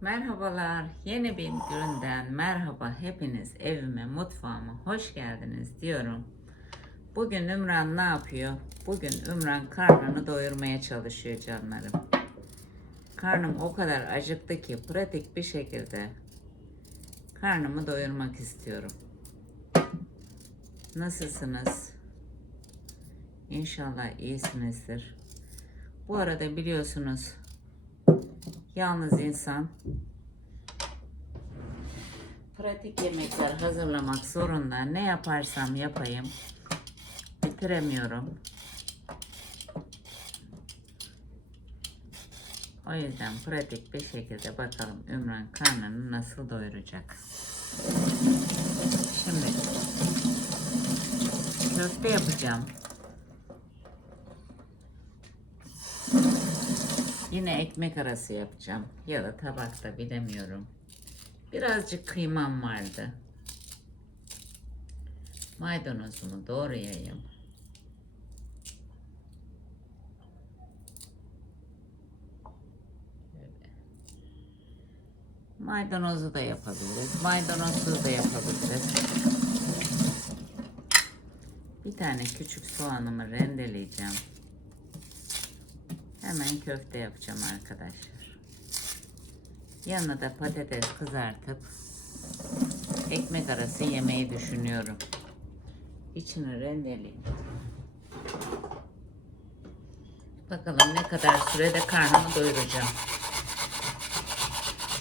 Merhabalar, yeni bir günden merhaba hepiniz evime, mutfağıma hoş geldiniz diyorum. Bugün Ümran ne yapıyor? Bugün Ümran karnını doyurmaya çalışıyor canlarım. Karnım o kadar acıktı ki pratik bir şekilde karnımı doyurmak istiyorum. Nasılsınız? İnşallah iyisinizdir. Bu arada biliyorsunuz Yalnız insan pratik yemekler hazırlamak zorunda. Ne yaparsam yapayım bitiremiyorum. O yüzden pratik bir şekilde bakalım Ümran karnını nasıl doyuracak. Şimdi köfte yapacağım. Yine ekmek arası yapacağım. Ya da tabakta bilemiyorum. Birazcık kıymam vardı. Maydanozumu doğrayayım. Maydanozu da yapabiliriz. Maydanozsuz da yapabiliriz. Bir tane küçük soğanımı rendeleyeceğim. Hemen köfte yapacağım arkadaşlar. Yanına da patates kızartıp ekmek arası yemeyi düşünüyorum. İçini rendeleyeyim. Bakalım ne kadar sürede karnımı doyuracağım.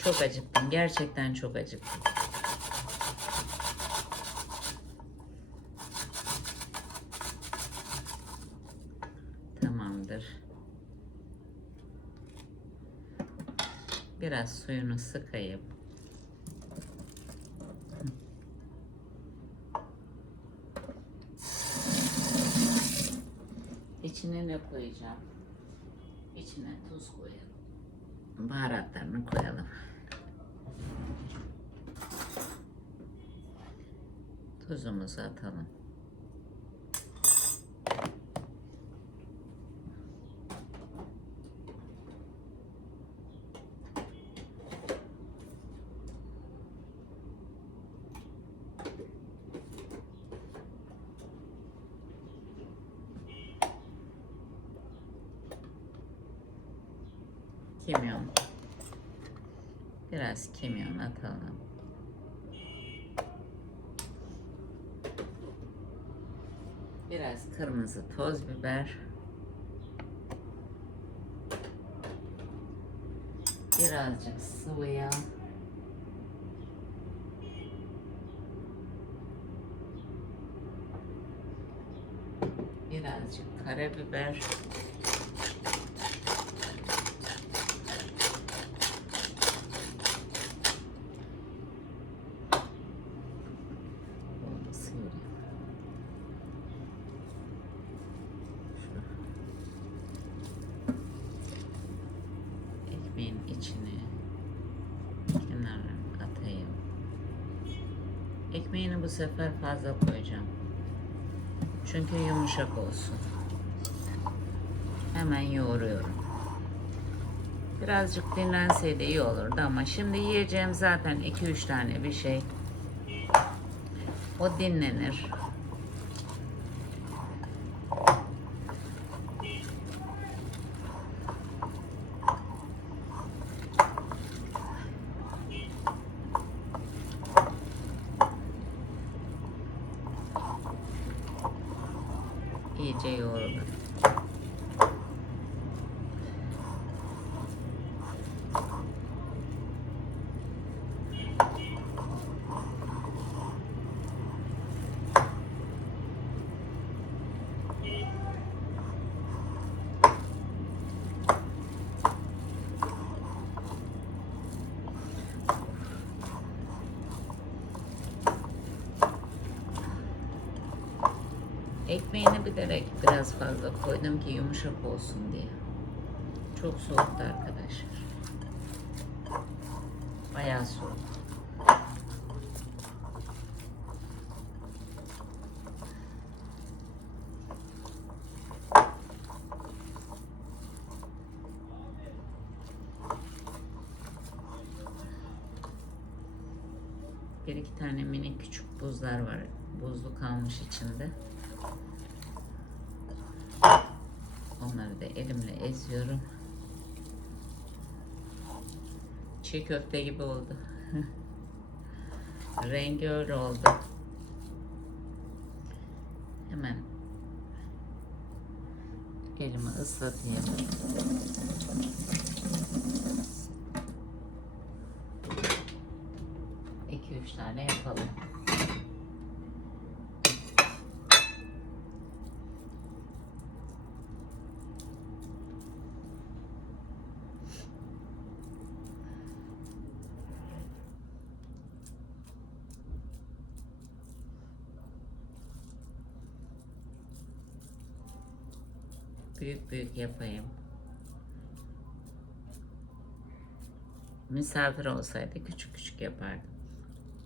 Çok acıktım. Gerçekten çok acıktım. Tamamdır. Biraz suyunu sıkayım. İçine ne koyacağım? İçine tuz koyalım. Baharatlarını koyalım. Tuzumuzu atalım. Kimyon. Biraz kimyon atalım. Biraz kırmızı toz biber. Birazcık sıvı yağ. Birazcık karabiber. Onu sıyırayım. Şu ekmeğin içine kenarlarını atayım. Ekmeğini bu sefer fazla koyacağım. Çünkü yumuşak olsun. Hemen yoğuruyorum. Birazcık dinlenseydi iyi olurdu ama şimdi yiyeceğim zaten 2-3 tane bir şey. O dinlenir. İyice yoğurulur. Ekmeğini bilerek biraz fazla koydum ki yumuşak olsun diye. Çok soğuktu arkadaşlar. Bayağı soğuk. Bir iki tane minik küçük buzlar var. Buzlu kalmış içinde. Onları da elimle eziyorum. Çiğ köfte gibi oldu. Rengi öyle oldu. Hemen elimi ıslatayım. İki üç tane yapalım. Büyük büyük yapayım. Misafir olsaydı küçük küçük yapardım.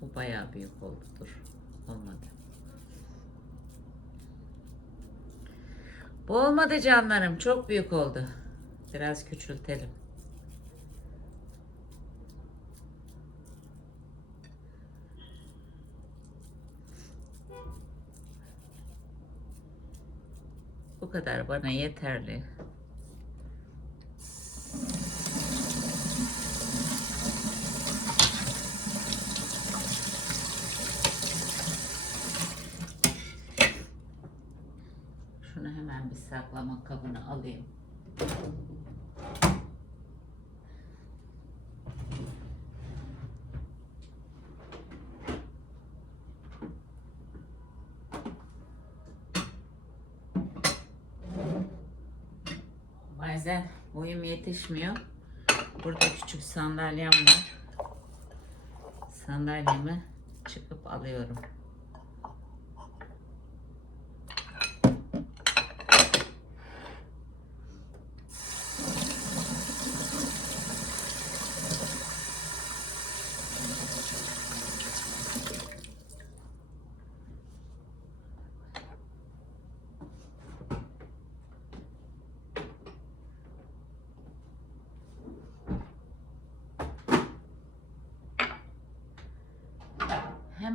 Bu bayağı büyük oldu. Dur. Olmadı. Bu olmadı canlarım. Çok büyük oldu. Biraz küçültelim. Bu kadar bana yeterli. Şunu hemen bir saklama kabına alayım. Yetişmiyor. Burada küçük sandalyem var. Sandalyemi çıkıp alıyorum.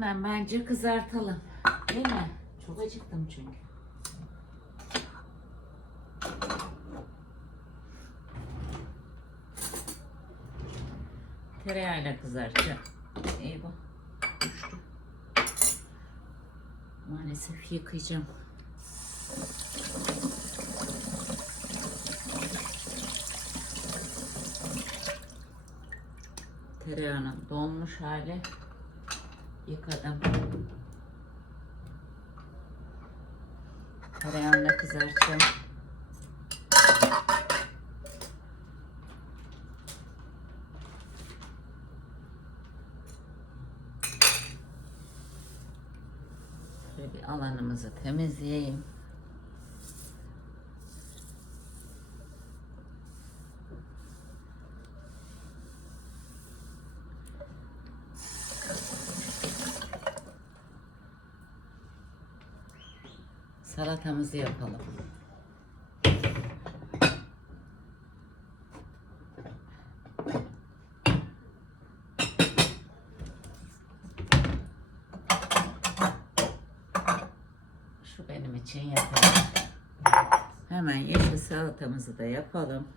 Hemen bence kızartalım. Değil mi? Çok acıktım çünkü. Tereyağıyla kızartacağım. Eyvah. Düştü. Maalesef yıkayacağım. Tereyağının donmuş hali. Yıkadım. Tereyağını kızartacağım. Şöyle bir alanımızı temizleyeyim. Salatamızı yapalım. Şu benim için yeter. Hemen yeşil salatamızı da yapalım.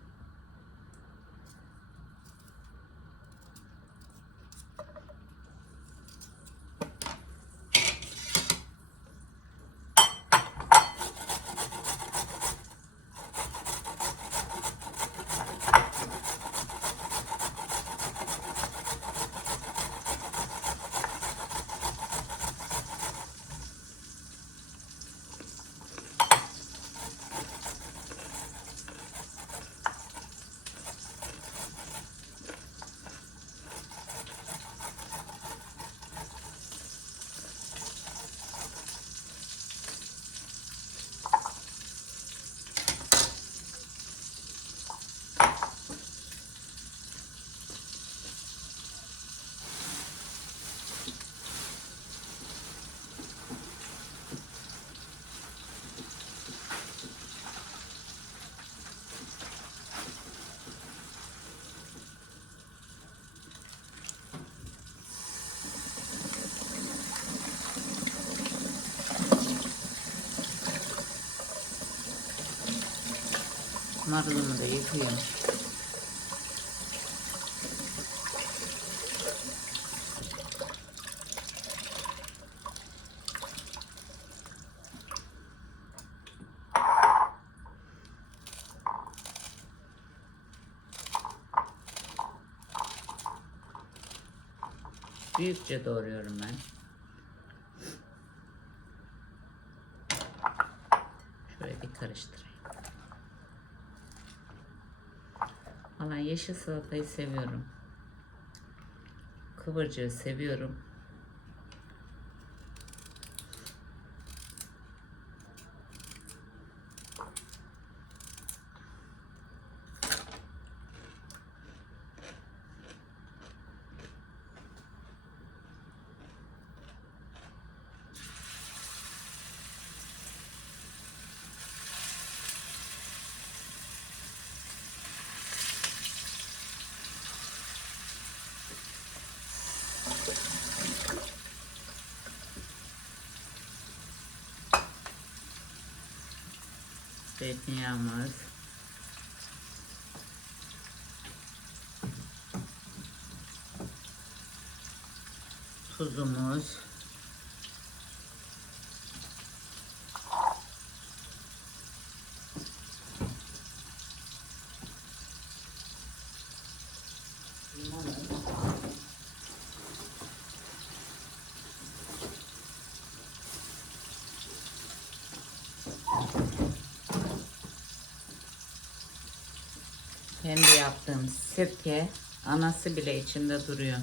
Marulumu da yıkıyorum. Büyükçe doğruyorum ben. Şöyle bir karıştırayım. Valla yeşil salatayı seviyorum. Kıvırcığı seviyorum. Zeytinyağımız. Tuzumuz. Kendi yaptığım sirke anası bile içinde duruyor.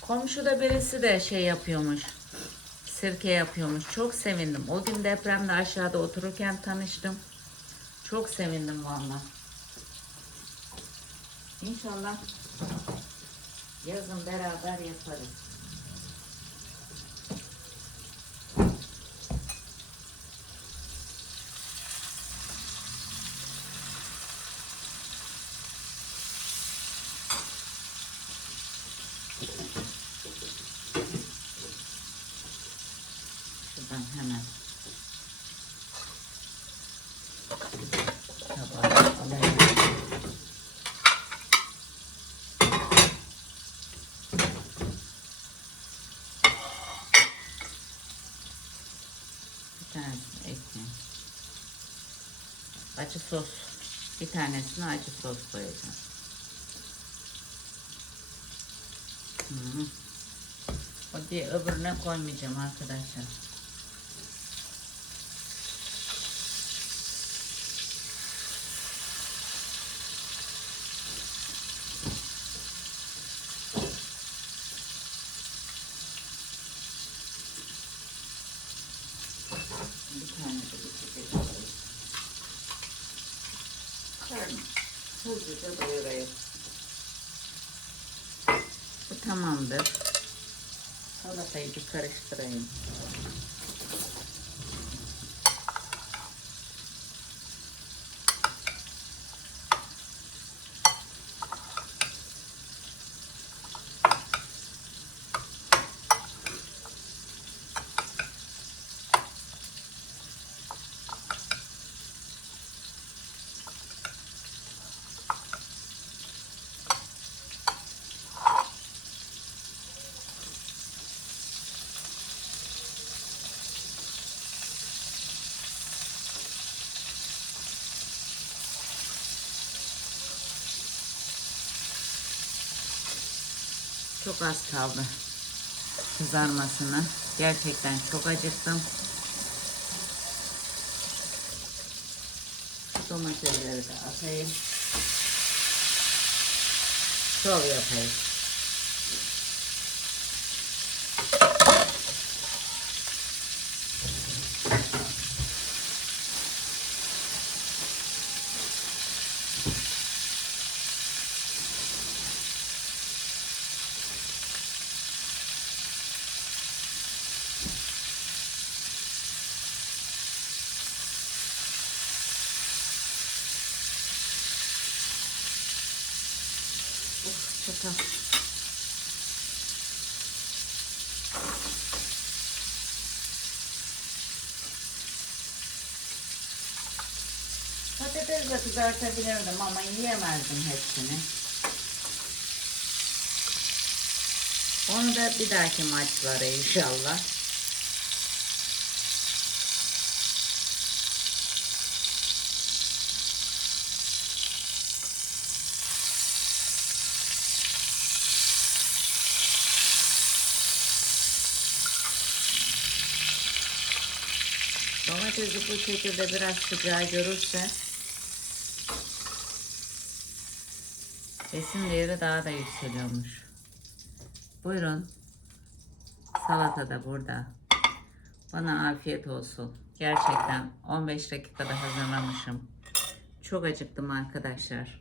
Komşuda birisi de şey yapıyormuş. Sirke yapıyormuş. Çok sevindim. O gün depremde aşağıda otururken tanıştım. Çok sevindim valla. İnşallah yazın beraber yaparız. Şuradan hemen tabağa alayım. Bir tanesini ekleyeyim. Acı sos. Bir tanesine acı sos koyacağım. Hı. O diye öbürüne koymayacağım arkadaşlar. Bir tane de bir çiçek alayım. Karnım hızlıca doyurayım. Bu tamamdır. Salatayı bir karıştırayım. Çok az kaldı kızarmasına. Gerçekten çok acıktım. Domatesleri de atayım. Şov yapayım. Çatal. fazla kızartabilirdim ama yiyemezdim hepsini. Onu da bir dahaki maçlara inşallah. Domatesi bu şekilde biraz sıcağı görürse besin değeri daha da yükseliyormuş. Buyurun. Salata da burada. Bana afiyet olsun. Gerçekten 15 dakikada hazırlamışım. Çok acıktım arkadaşlar.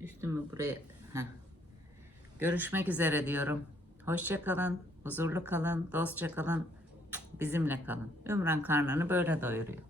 Üstümü buraya... Heh. Görüşmek üzere diyorum. Hoşça kalın, huzurlu kalın, dostça kalın, bizimle kalın. Ümran karnını böyle doyuruyor.